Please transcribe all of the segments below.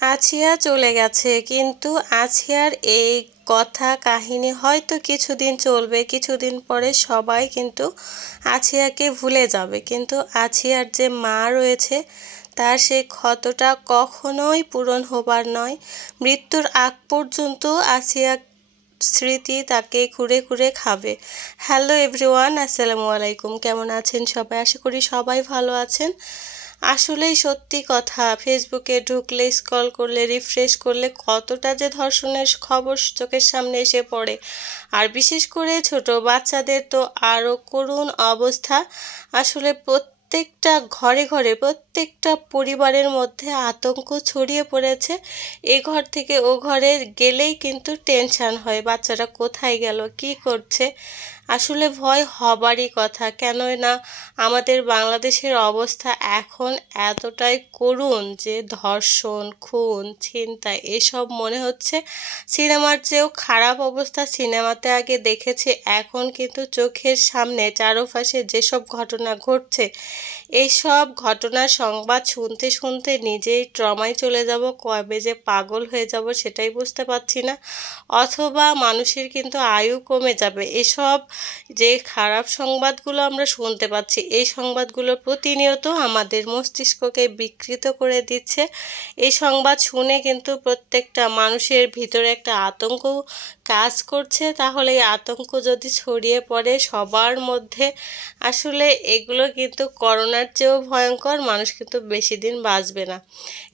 আছিয়া চলে গেছে, কিন্তু আছিয়ার এই কথা কাহিনী হয়তো কিছুদিন চলবে, কিছুদিন পরে সবাই কিন্তু আছিয়াকে ভুলে যাবে। কিন্তু আছিয়ার যে মা রয়েছে, তার সেই ক্ষতটা কখনোই পূরণ হবার নয়। মৃত্যুর আগ পর্যন্ত আসিয়া স্মৃতি তাকে ঘুরে ঘুরে খাবে। হ্যালো এভরিওয়ান, আসসালামু আলাইকুম। কেমন আছেন সবাই? আশা করি সবাই ভালো আছেন। আসলেই সত্যি কথা ফেসবুকে ঢুকলে স্ক্রল করলে রিফ্রেশ করলে কতটা যে ধর্ষণের খবর চোখের সামনে এসে পড়ে। আর বিশেষ করে ছোট বাচ্চাদের তো আরও করুণ অবস্থা। আসলে প্রত্যেকটা ঘরে ঘরে, প্রত্যেকটা পরিবারের মধ্যে আতঙ্ক ছড়িয়ে পড়েছে। এ ঘর থেকে ও ঘরে গেলেই কিন্তু টেনশান হয়, বাচ্চারা কোথায় গেল, কি করছে? আসলে ভয় হবারই কথা। কেন না আমাদের বাংলাদেশের অবস্থা এখন এতটাই করুণ যে ধর্ষণ, খুন, ছিনতাই এসব মনে হচ্ছে সিনেমার চেয়েও খারাপ অবস্থা সিনেমাতে আগে দেখেছি, এখন কিন্তু চোখের সামনে চারপাশে যেসব ঘটনা ঘটছে এইসব ঘটনার সংবাদ শুনতে শুনতে নিজেই ট্রমায় চলে যাব, কবে যে পাগল হয়ে যাব সেটাই বুঝতে পারছি না। অথবা মানুষের কিন্তু আয়ু কমে যাবে, এসব যে খারাপ সংবাদগুলো আমরা শুনতে পাচ্ছি, এই সংবাদগুলো প্রতিনিয়ত আমাদের মস্তিষ্ককে বিকৃত করে দিচ্ছে। এই সংবাদ শুনে কিন্তু প্রত্যেকটা মানুষের ভিতরে একটা আতঙ্ক কাজ করছে, তাহলে এই আতঙ্ক যদি ছড়িয়ে পড়ে সবার মধ্যে, আসলে এগুলো কিন্তু করোনার চেয়েও ভয়ঙ্কর, মানুষ কিন্তু বেশি দিন বাঁচবে না।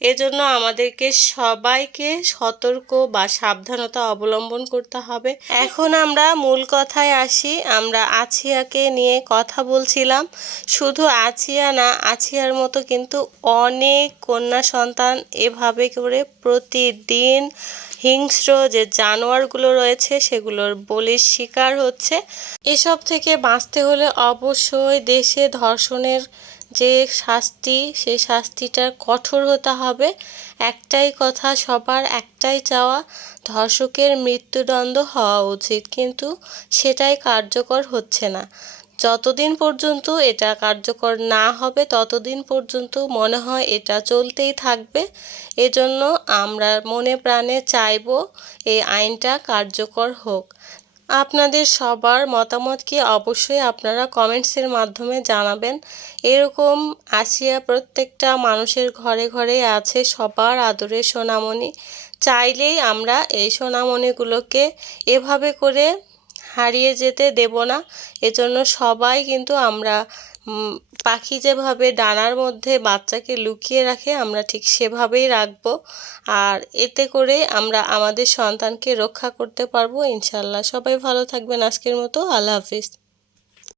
এজন্য আমাদেরকে সবাইকে সতর্ক বা সাবধানতা অবলম্বন করতে হবে। এখন আমরা মূল কথায় আসি, আমরা আছিয়াকে নিয়ে কথা বলছিলাম। শুধু আছিয়া না, আছিয়ার মতো কিন্তু অনেক কন্যা সন্তান এভাবে করে প্রতিদিন হিংস্র যে জানোয়ারগুলো রয়েছে, সেগুলোর বলির শিকার হচ্ছে। এসব থেকে বাঁচতে হলে অবশ্যই দেশে ধর্ষণের যে শাস্তি সে শাস্তিটার কঠোর হতে হবে। একটাই কথা, সবার একটাই চাওয়া, ধর্ষকের মৃত্যুদণ্ড হওয়া উচিত। কিন্তু সেটাই কার্যকর হচ্ছে না। যতদিন পর্যন্ত এটা কার্যকর না হবে, ততদিন পর্যন্ত মনে হয় এটা চলতেই থাকবে। এজন্য আমরা মনে প্রাণে চাইব এই আইনটা কার্যকর হোক। আপনাদের সবার মতামত কি অবশ্যই আপনারা কমেন্টসের মাধ্যমে জানাবেন। এরকম আসিয়া প্রত্যেকটা মানুষের ঘরে ঘরে আছে সবার আদরের সোনামণি। চাইলেই আমরা এই সোনামণিগুলোকে এভাবে করে হারিয়ে যেতে দেব না। এজন্য সবাই কিন্তু আমরা পাখি যেভাবে ডানার মধ্যে বাচ্চাকে লুকিয়ে রাখে, আমরা ঠিক সেভাবেই রাখব। আর এতে করে আমরা আমাদের সন্তানকে রক্ষা করতে পারব। ইনশাল্লাহ সবাই ভালো থাকবেন। আজকের মতো আল্লাহ হাফিজ।